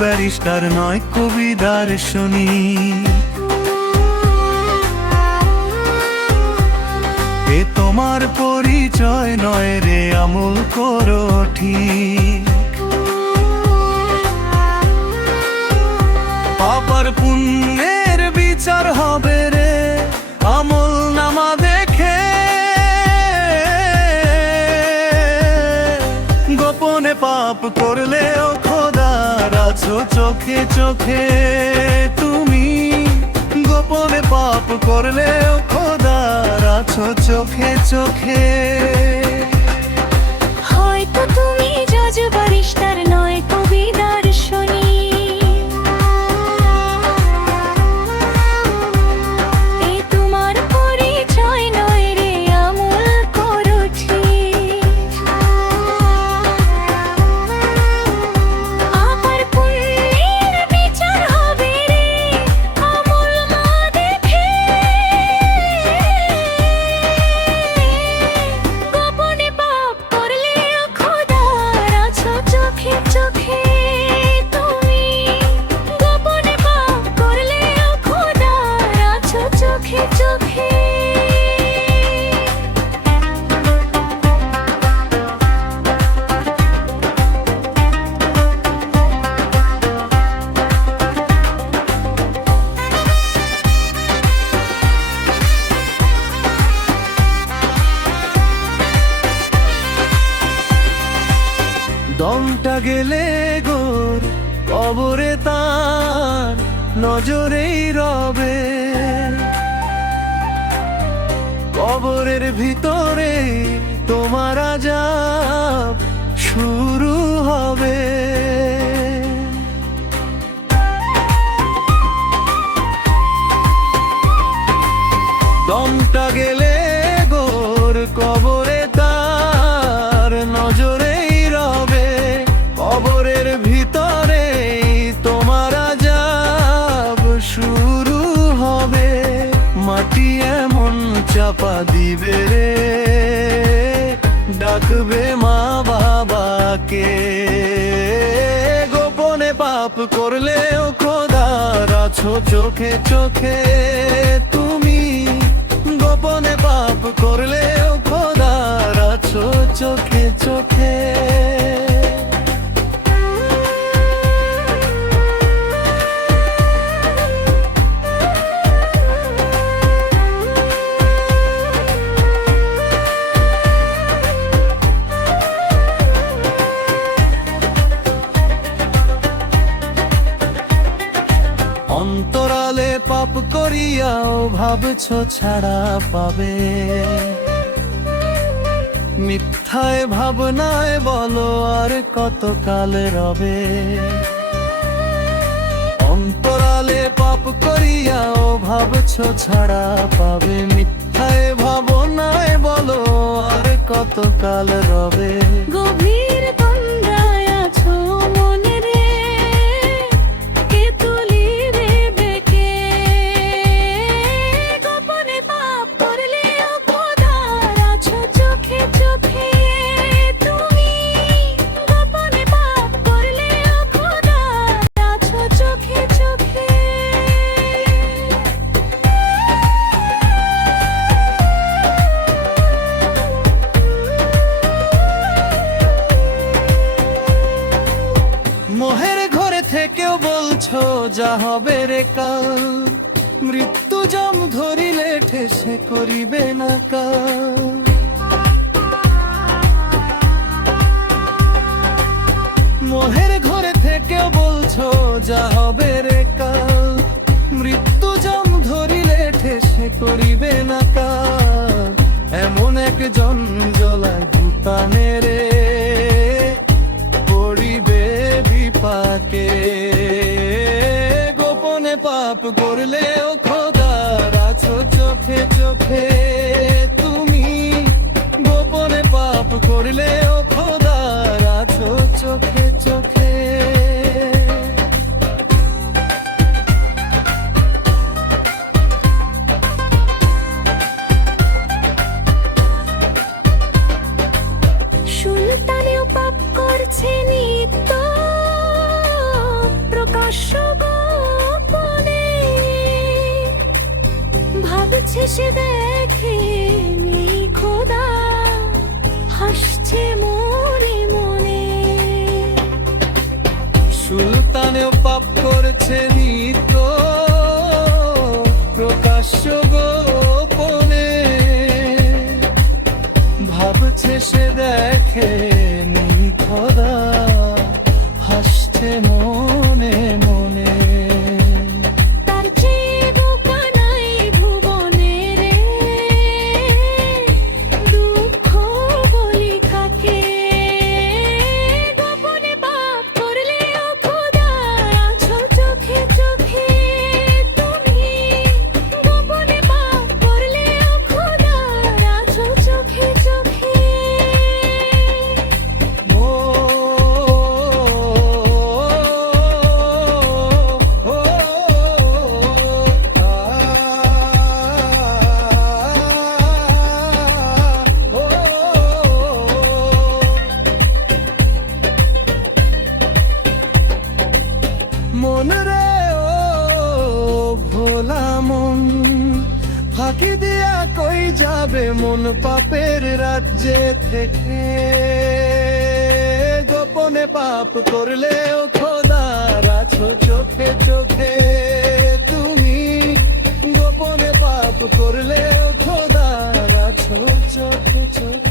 Barrister নয় কবি দার্শনিক। এ তোমার পরিচয় নয় রে, আমল করো ঠিক। পাপার পুণ্যের বিচার হবে রে, আমল নামা দেখে। গোপনে পাপ করলেও খোদার আছো চোখে চোখে তুমি। গোপনে পাপ করলেও খোদার আছো চোখে চোখে। হয়তো তুমি জজ ব্যারিস্টার নয় কবি দার্শনিক। এ তোমার পরিচয় নয় রে, আমল করো ঠিক। পাপার পুণ্যের বিচার হবে রে, আমল না দেখে। গোপনে পাপ করলেও খোদার আছো চোখে চোখে তুমি। গোপনে পাপ করলেও খোদার আছো চোখে চোখে। দমটা গেলে গোর কবরে তার নজরেই রবে। কবরের ভিতরে তোমার আযাব শুরু হবে। দমটা গেলে গোর কবরে তার নজরেই রবে। কবরের ভিতরে তোমার আযাব শুরু হবে। মাটি এমন চাপা দিবে রে, ডাকবে মা বাবাকে। গোপনে পাপ করলেও খোদার আছো চোখে চোখে তুমি। গোপনে পাপ করলেও খোদার আছো চোখে চোখে। অন্তরালে পাপ করিয়াও ভাবছো ছাড়া পাবে। মিথ্যায় ভাবনায় বলো আর কতকাল রবে। অন্তরালে পাপ করিয়াও ভাবছো ছাড়া পাবে। মিথ্যায় ভাবনায় বলো আর কতকাল রবে। গভীর তন্দ্রায় আছো মনে রে, কে তুলিবে বেকে। গোপনে পাপ করলেও খোদার আছো চোখে চোখে তুমি। গোপনে পাপ করলেও খোদার আছো চোখে চোখে। মোহের ঘরে থেকেও বলছো যা হবে রে কাল। মৃত্যু জম ধরিলে ঠেসে করিবে না কাল। মোহের ঘরে থেকেও বলছো যা হবে রে কাল। মৃত্যু জম ধরিলে ঠেসে করিবে না কাল। এমন এক জঞ্জলা ভূতানে রে, পড়িবে বিপাকে। গোপনে পাপ করলেও খোদার আছো চোখে চোখে তুমি। গোপনে পাপ করলেও খোদার আছো চোখে চোখে। সুলতানেও পাপ করছে নিত্য, ভাবছে সে দেখেনি খোদা, হাসছে মনে মনে। সুলতানেও পাপ করেছে নিত্য প্রকাশ্য গোপনে, ভাবছে সে দেখেনি খোদা, হাসছে মনে মনে। তার চেয়ে বোকা নাই ভুবনে রে, দুঃখ বলি কাকে। গোপনে পাপ করলেও খোদা, আছো চোখে চোখে তুমি। গোপনে পাপ করলেও খোদা, আছো চোখে চোখে। ও ও মন রে ও ভোলা মন, ফাঁকি দিয়া কই যাবে মন পাপের রাজ্যে থেকে। গোপনে পাপ করলেও খোদার আছো চোখে চোখে তুমি। গোপনে পাপ করলেও খোদার আছো চোখে চোখে।